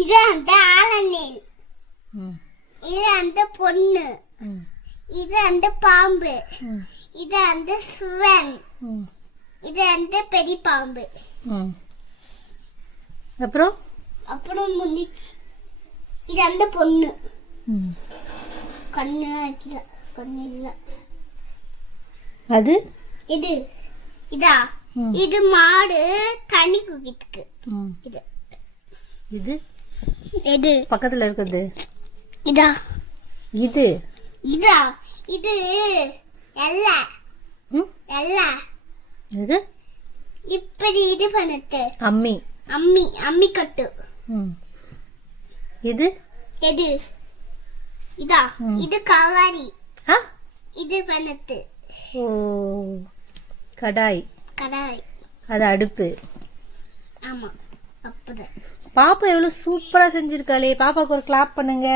இது அந்த ஆலநீல், இது அந்த பொண்ணு, இது அந்த பாம்பு, இது அந்த சிவன், இது அந்த பெரிய பாம்பு. அப்புறம் அப்புறம் முடிச்சு. இது அந்த பொண்ணு. கண்ணு இல்ல, கண்ணு இல்ல. அது இது இதா, இது மாடு தண்ணி குடிக்குது. இது இது இது பக்கத்துல இருக்குது. இதா இது இதா இது எல்ல எல்ல. இது இப்படி இது பண்ணது அம்மி. அம்மி, அம்மி கட்டு. இது எது இதா, இது கவாரி. இது பண்ணது ஓ கடாய். கடாய். அது அடுப்பு. ஆமா. அப்பதான் பாப்பா எவ்வளவு சூப்பரா செஞ்சிருக்காளே. பாப்பாக்கு ஒரு கிளாப் பண்ணுங்க.